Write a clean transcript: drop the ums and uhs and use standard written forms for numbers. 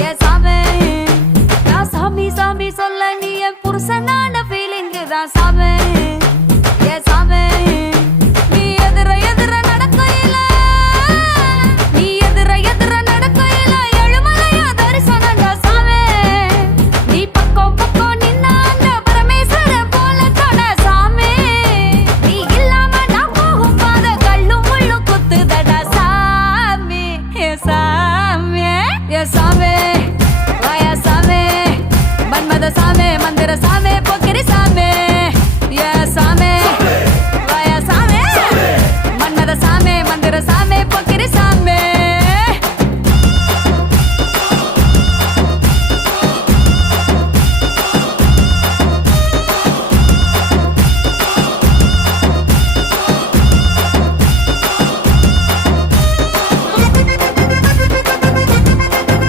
ஏ சாமி நான் சாமி சாமி சொல்ல நீ என் புருஷனான ஃபீலிங் தான் சாமி ஏ சாமி நீ எதிர எதிர நடக்கையில நீ எதிர எதிர நடக்கையில எழுமலையா தரிசனண்டா சாமி நீ பக்கம் பக்கம் நின்னா அந்த பரமேஸ்வர போல தொட சாமி நீ இல்லாம நான் போகும் பாத கல்லும் முள்ளும் குத்துதடா சாமி ஏ சாமி ஏ சாமி